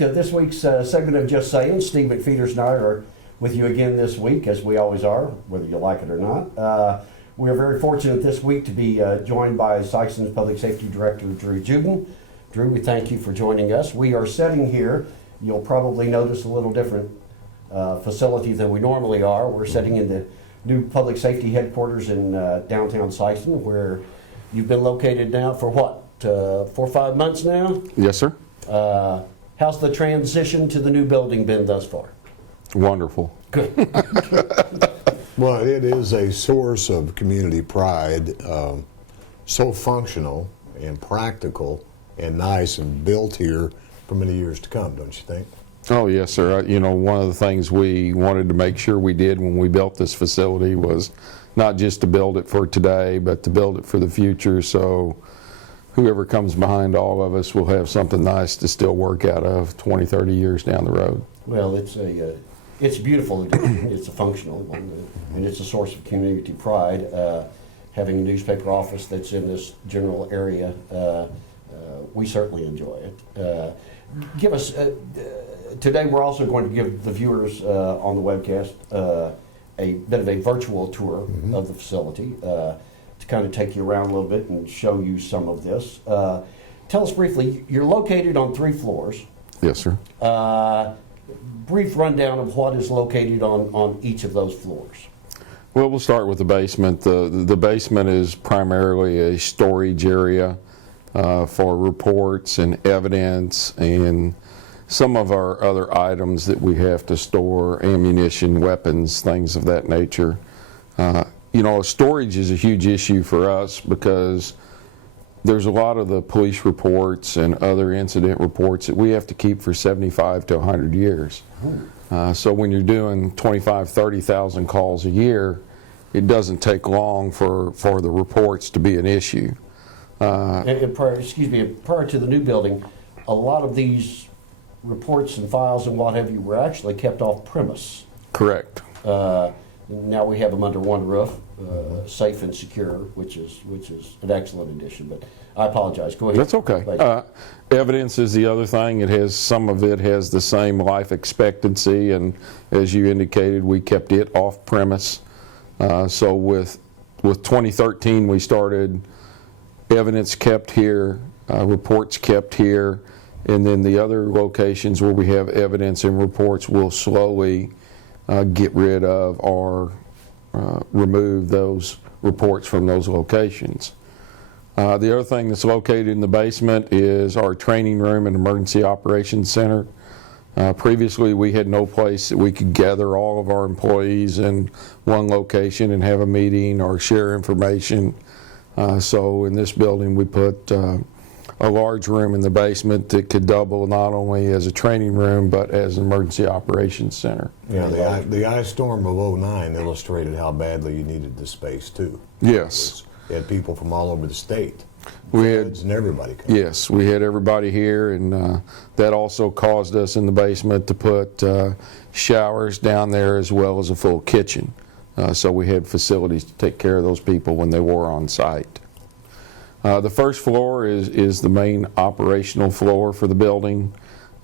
to this week's segment of Just Saying. Steve Mcpheeters and I are with you again this week, as we always are, whether you like it or not. We are very fortunate this week to be joined by Sikeston's Public Safety Director, Drew Juden. Drew, we thank you for joining us. We are sitting here, you'll probably notice a little different facility than we normally are. We're sitting in the new public safety headquarters in downtown Sikeston, where you've been located now for what, 4 or 5 months now? Yes, sir. How's the transition to the new building been thus far? Wonderful. Good. Well, it is a source of community pride, so functional and practical and nice and built here for many years to come, don't you think? Oh, yes, sir. You know, one of the things we wanted to make sure we did when we built this facility was not just to build it for today, but to build it for the future, so whoever comes behind all of us will have something nice to still work out of 20, 30 years down the road. Well, it's a beautiful addition. It's a functional one, and it's a source of community pride. Having a newspaper office that's in this general area, we certainly enjoy it. Give us, today we're also going to give the viewers on the webcast a bit of a virtual tour of the facility to kind of take you around a little bit and show you some of this. Tell us briefly, you're located on 3 floors. Yes, sir. Brief rundown of what is located on each of those floors. Well, we'll start with the basement. The basement is primarily a storage area for reports and evidence and some of our other items that we have to store, ammunition, weapons, things of that nature. You know, storage is a huge issue for us because there's a lot of the police reports and other incident reports that we have to keep for 75 to 100 years. So when you're doing 25, 30,000 calls a year, it doesn't take long for the reports to be an issue. Prior to the new building, a lot of these reports and files and what have you were actually kept off premise. Correct. Now we have them under one roof, safe and secure, which is an excellent addition. But I apologize. Go ahead. That's okay. Evidence is the other thing. Some of it has the same life expectancy, and as you indicated, we kept it off premise. So with 2013, we started evidence kept here, reports kept here, and then the other locations where we have evidence and reports will slowly get rid of or remove those reports from those locations. The other thing that's located in the basement is our training room and emergency operations center. Previously, we had no place that we could gather all of our employees in one location and have a meeting or share information. So in this building, we put a large room in the basement that could double not only as a training room but as an emergency operations center. Yeah, the ice storm of '09 illustrated how badly you needed the space too. Yes. You had people from all over the state. We had, and everybody coming. yes, we had everybody here, and that also caused us in the basement to put showers down there as well as a full kitchen. So we had facilities to take care of those people when they were on site. The first floor is the main operational floor for the building.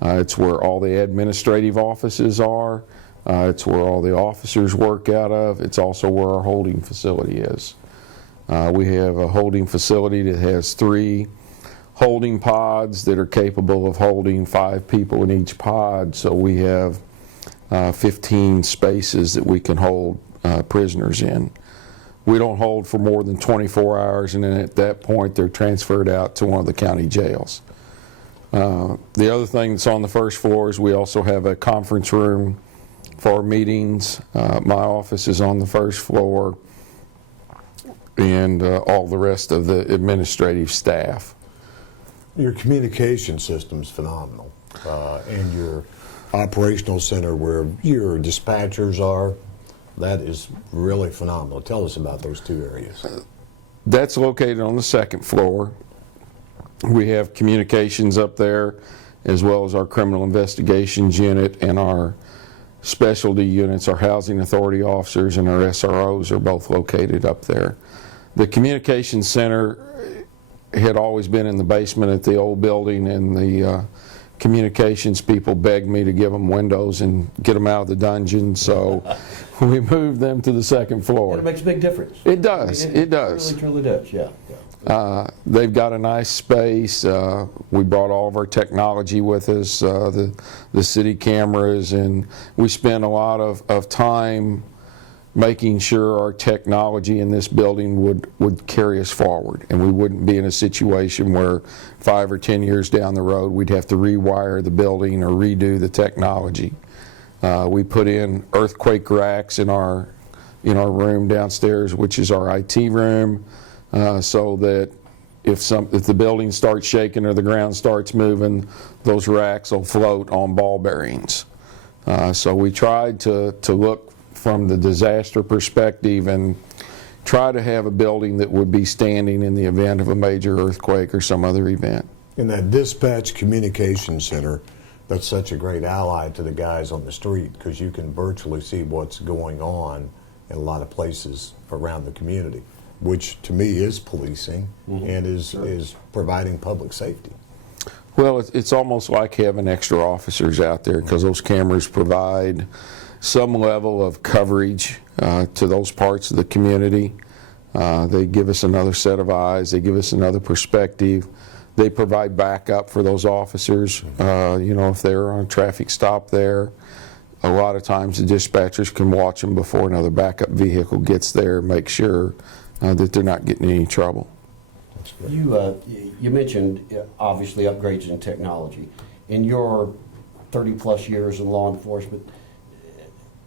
It's where all the administrative offices are. It's where all the officers work out of. It's also where our holding facility is. We have a holding facility that has 3 holding pods that are capable of holding 5 people in each pod. So we have 15 spaces that we can hold prisoners in. We don't hold for more than 24 hours, and then at that point they're transferred out to one of the county jails. The other thing that's on the first floor is we also have a conference room for meetings. My office is on the first floor, and all the rest of the administrative staff. Your communication system's phenomenal, and your operational center where your dispatchers are, that is really phenomenal. Tell us about those 2 areas. That's located on the 2nd floor. We have communications up there, as well as our criminal investigations unit and our specialty units. Our housing authority officers and our SROs are both located up there. The communications center had always been in the basement at the old building, and the communications people begged me to give them windows and get them out of the dungeon, so we moved them to the second floor. It makes a big difference. It does. I mean, It does. It really, truly does. Yeah. They've got a nice space. We brought all of our technology with us, the city cameras, and we spent a lot of time making sure our technology in this building would carry us forward, and we wouldn't be in a situation where 5 or 10 years down the road we'd have to rewire the building or redo the technology. We put in earthquake racks in our room downstairs, which is our IT room, so that if the building starts shaking or the ground starts moving, those racks will float on ball bearings. So we tried to look from the disaster perspective and try to have a building that would be standing in the event of a major earthquake or some other event. In that dispatch communication center, that's such a great ally to the guys on the street, because you can virtually see what's going on in a lot of places around the community, which to me is policing and is providing public safety. Well, it's almost like having extra officers out there, because those cameras provide some level of coverage to those parts of the community. They give us another set of eyes. They give us another perspective. They provide backup for those officers. If they're on a traffic stop there, a lot of times the dispatchers can watch them before another backup vehicle gets there and make sure that they're not getting in any trouble. You mentioned obviously upgrades in technology. In your 30-plus years in law enforcement,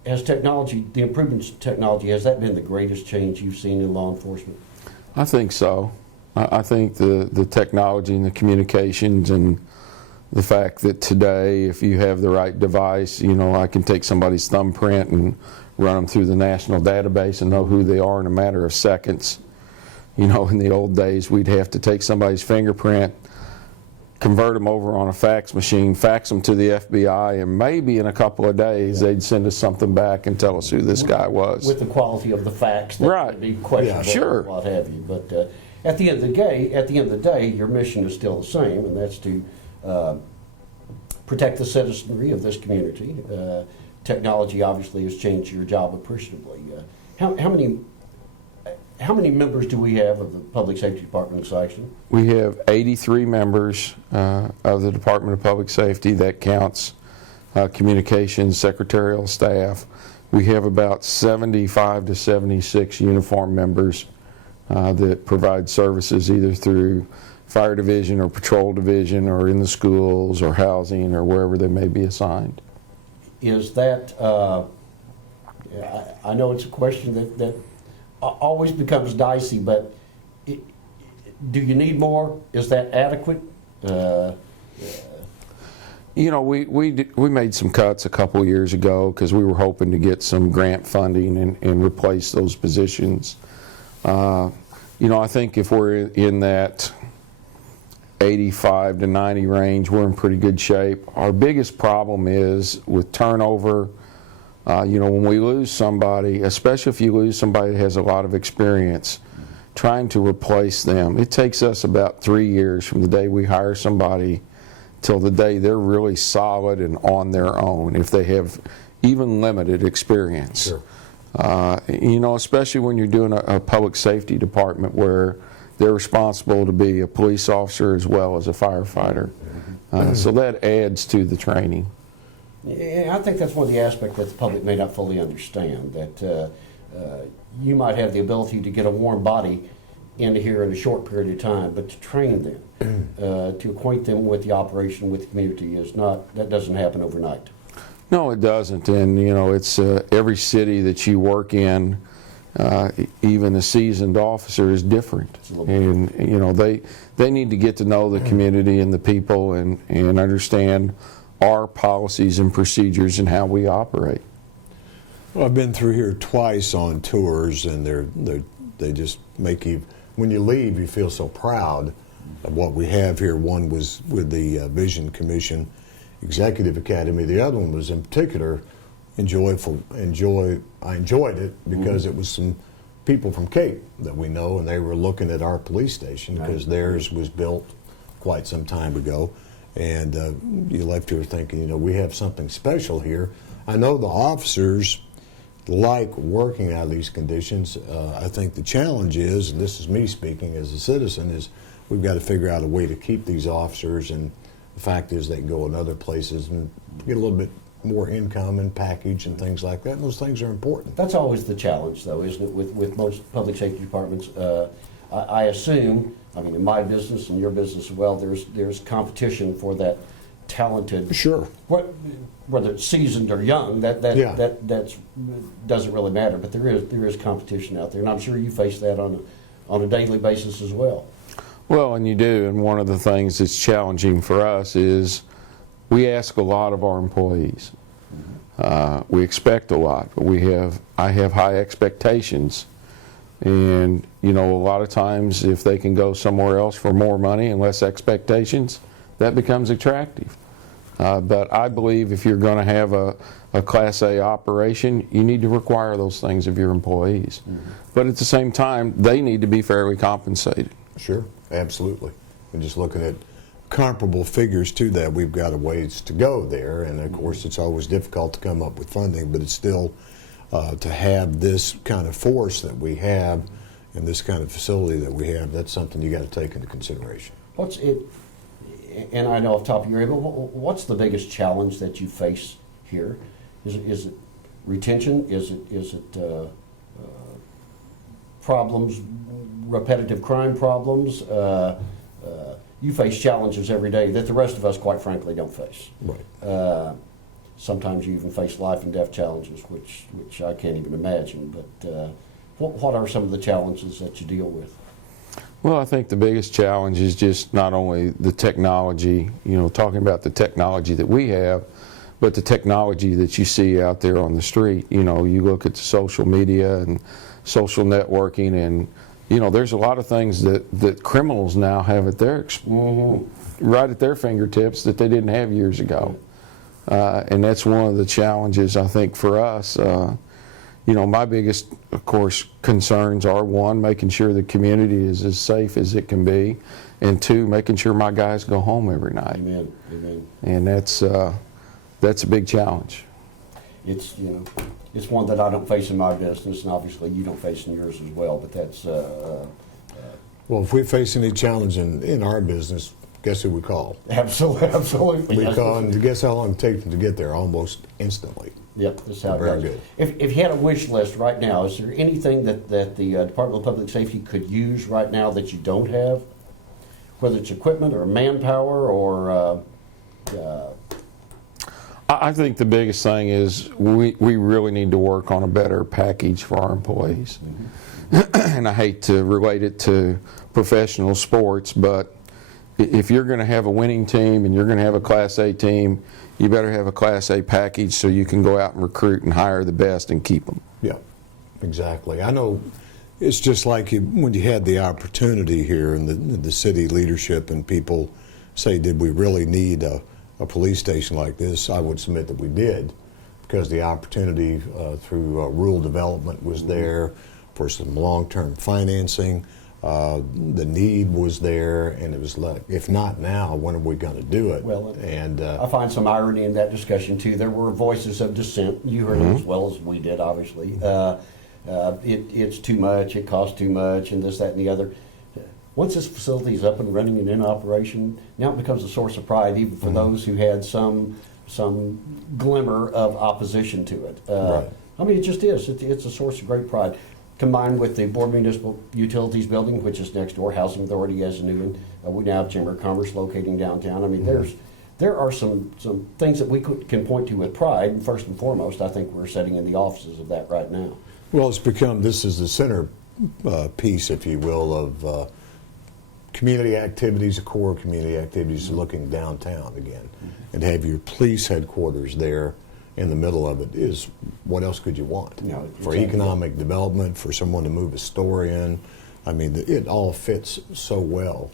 has the improvements in technology, has that been the greatest change you've seen in law enforcement? I think so. I think the technology and the communications and the fact that today, if you have the right device, I can take somebody's thumbprint and run them through the national database and know who they are in a matter of seconds. In the old days, we'd have to take somebody's fingerprint, convert them over on a fax machine, fax them to the FBI, and maybe in a couple of days they'd send us something back and tell us who this guy was. With the quality of the fax, that Right. would be questionable, Yeah, sure. what have you. But at the end of the day, your mission is still the same, and that's to protect the citizenry of this community. Technology obviously has changed your job appreciably. How many members do we have of the Public Safety Department in Sikeston? We have 83 members of the Department of Public Safety. That counts communications, secretarial staff. We have about 75 to 76 uniform members that provide services either through fire division or patrol division or in the schools or housing or wherever they may be assigned. Is that, I know it's a question that always becomes dicey, but do you need more? Is that adequate? We made some cuts a couple years ago because we were hoping to get some grant funding and replace those positions. I think if we're in that 85 to 90 range, we're in pretty good shape. Our biggest problem is with turnover. When we lose somebody, especially if you lose somebody that has a lot of experience, trying to replace them, it takes us about 3 years from the day we hire somebody till the day they're really solid and on their own, if they have even limited experience. Sure. Especially when you're doing a public safety department where they're responsible to be a police officer as well as a firefighter. So that adds to the training. Yeah, I think that's one of the aspects that the public may not fully understand, that you might have the ability to get a warm body into here in a short period of time, but to train them, to acquaint them with the operation, with the community, that doesn't happen overnight. No, it doesn't, and it's every city that you work in, even a seasoned officer is different, and they need to get to know the community and the people and understand our policies and procedures and how we operate. Well, I've been through here twice on tours, and they just make you, when you leave, you feel so proud of what we have here. One was with the Vision Commission Executive Academy. The other one was in particular I enjoyed it because it was some people from Cape that we know, and they were looking at our police station because theirs was built quite some time ago. And you left here thinking, you know, we have something special here. I know the officers like working out of these conditions. I think the challenge is, and this is me speaking as a citizen, is we've got to figure out a way to keep these officers, and the fact is they can go in other places and get a little bit more income and package and things like that, and those things are important. That's always the challenge, though, isn't it, with most public safety departments? I assume, I mean, in my business and your business as well, there's competition for that talented. Sure. Whether it's seasoned or young, that doesn't really matter. But there is competition out there, and I'm sure you face that on a daily basis as well. Well, and you do, and one of the things that's challenging for us is we ask a lot of our employees. We expect a lot, but I have high expectations. And, you know, a lot of times if they can go somewhere else for more money and less expectations, that becomes attractive. But I believe if you're going to have a Class A operation, you need to require those things of your employees. But at the same time, they need to be fairly compensated. Sure, absolutely. And just looking at comparable figures to that, we've got a ways to go there. And of course, it's always difficult to come up with funding, but it's still to have this kind of force that we have and this kind of facility that we have, that's something you got to take into consideration. What's it? And I know off the top of your head, but what's the biggest challenge that you face here? Is it retention? Is it problems, repetitive crime problems? You face challenges every day that the rest of us, quite frankly, don't face. Right. Sometimes you even face life and death challenges, which I can't even imagine. But what are some of the challenges that you deal with? Well, I think the biggest challenge is just not only the technology, you know, talking about the technology that we have, but the technology that you see out there on the street. You know, you look at the social media and social networking, and, you know, there's a lot of things that criminals now have at their, right at their fingertips that they didn't have years ago. And that's one of the challenges, I think, for us. You know, my biggest, of course, concerns are, one, making sure the community is as safe as it can be, and two, making sure my guys go home every night. Amen. Amen. And that's a big challenge. It's, you know, it's one that I don't face in my business, and obviously you don't face in yours as well. But that's Well, if we face any challenge in our business, guess who we call? absolutely. We call, and guess how long it takes them to get there? Almost instantly. Yep, that's how it Very goes. good. If you had a wish list right now, is there anything that the Department of Public Safety could use right now that you don't have? Whether it's equipment or manpower or... I think the biggest thing is we really need to work on a better package for our employees. And I hate to relate it to professional sports, but if you're going to have a winning team and you're going to have a Class A team, you better have a Class A package so you can go out and recruit and hire the best and keep them. Yeah, exactly. I know it's just like when you had the opportunity here and the city leadership and people say, did we really need a police station like this? I would submit that we did, because the opportunity through rural development was there for some long-term financing. The need was there, and it was like, if not now, when are we going to do it? Well, and I find some irony in that discussion, too. There were voices of dissent. You heard it as well as we did, obviously. It's too much, it costs too much, and this, that, and the other. Once this facility is up and running and in operation, now it becomes a source of pride, even for those who had some glimmer of opposition to it. Right. I mean, it just is. It's a source of great pride. Combined with the Board of Municipal Utilities building, which is next door, Housing Authority has a new one. We now have Chamber of Commerce locating downtown. I mean, there are some things that we can point to with pride. And first and foremost, I think we're setting in the offices of that right now. well, it's become, this is the center piece, if you will, of community activities, core community activities, looking downtown again. And have your police headquarters there in the middle of it is, what else could you want? No, For exactly. economic development, for someone to move a store in. I mean, it all fits so well.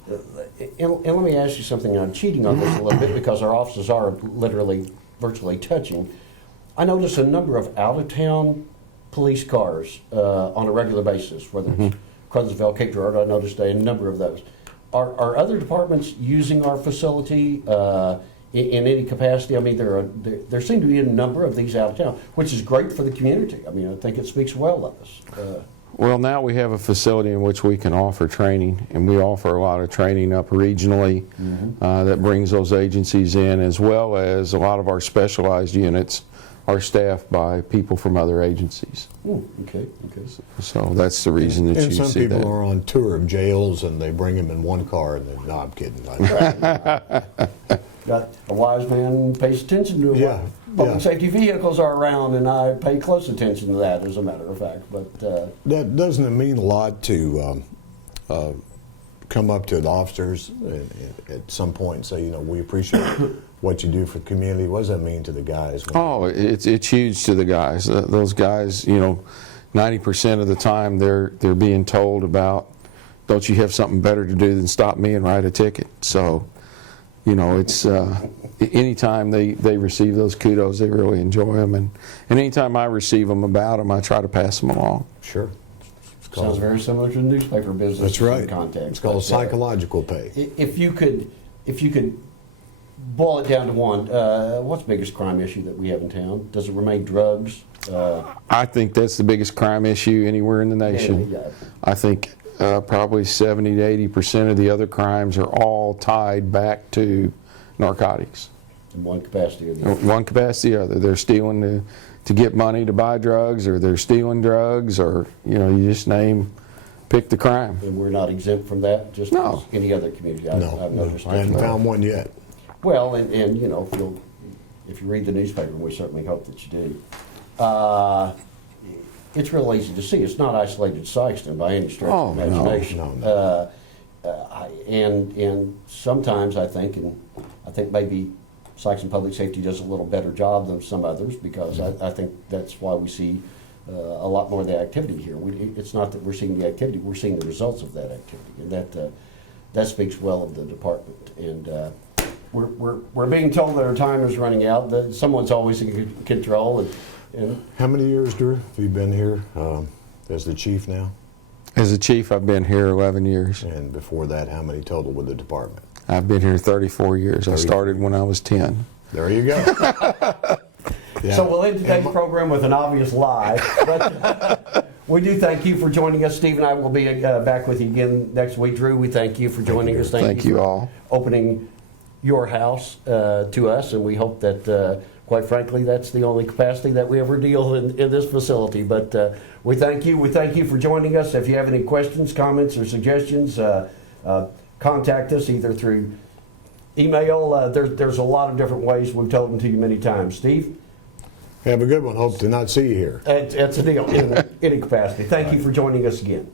And let me ask you something. I'm cheating on this a little bit because our offices are literally virtually touching. I notice a number of out-of-town police cars on a regular basis, whether it's Cruddsville, Cape Girardeau. I noticed a number of those. are other departments using our facility in any capacity? I mean, there seem to be a number of these out of town, which is great for the community. I mean, I think it speaks well of us. Well, now we have a facility in which we can offer training, and we offer a lot of training up regionally that brings those agencies in, as well as a lot of our specialized units are staffed by people from other agencies. Okay. So that's the reason that And you some see people that. are on tour of jails and they bring them in one car and then, no, I'm kidding. Got a wise man pays attention to Yeah, what public yeah. safety vehicles are around, and I pay close attention to that, as a matter of fact. But That doesn't it mean a lot to come up to the officers at some point and say, you know, we appreciate what you do for the community? What does that mean to the guys? Oh, it's huge to the guys. Those guys, you know, 90% of the time they're being told about, don't you have something better to do than stop me and write a ticket? So, you know, it's anytime they receive those kudos, they really enjoy them, and anytime I receive them about them, I try to pass them along. Sure. sounds very similar to the newspaper business. That's right. Context. It's called But, psychological pay. If you could boil it down to one, what's the biggest crime issue that we have in town? Does it remain drugs? I think that's the biggest crime issue anywhere in the nation. Yeah. I think probably 70 to 80% of the other crimes are all tied back to narcotics. In one capacity or the other. One capacity or the other. They're stealing to get money to buy drugs, or they're stealing drugs, or, you know, you just pick the crime. And we're not exempt from that, just No. as any other community. I've No, noticed. I haven't found one yet. Well, and you know, if you read the newspaper, and we certainly hope that you do, it's real easy to see. It's not isolated to Sikeston by any stretch of Oh, no, imagination. no. And sometimes I think maybe Sikeston Public Safety does a little better job than some others, because I think that's why we see a lot more of the activity here. It's not that we're seeing the activity, we're seeing the results of that activity, and that speaks well of the department. And we're being told that our time is running out, that someone's always in control. And How many years, Drew, have you been here as the chief now? As a chief, I've been here 11 years. And before that, how many total with the department? I've been here 34 years. I started when I was 10. There you go. Yeah. So we'll end today's program with an obvious lie. But we do thank you for joining us. Steve and I will be back with you again next week. Drew, we thank you for joining us. Thank you for all. opening your house to us, and we hope that, quite frankly, that's the only capacity that we ever deal in this facility. But we thank you. We thank you for joining us. If you have any questions, comments, or suggestions, contact us either through email. There's a lot of different ways. We've told them to you many times. Steve? Have a good one. Hope to not see you here. It's a deal in any capacity. Thank you for joining us again.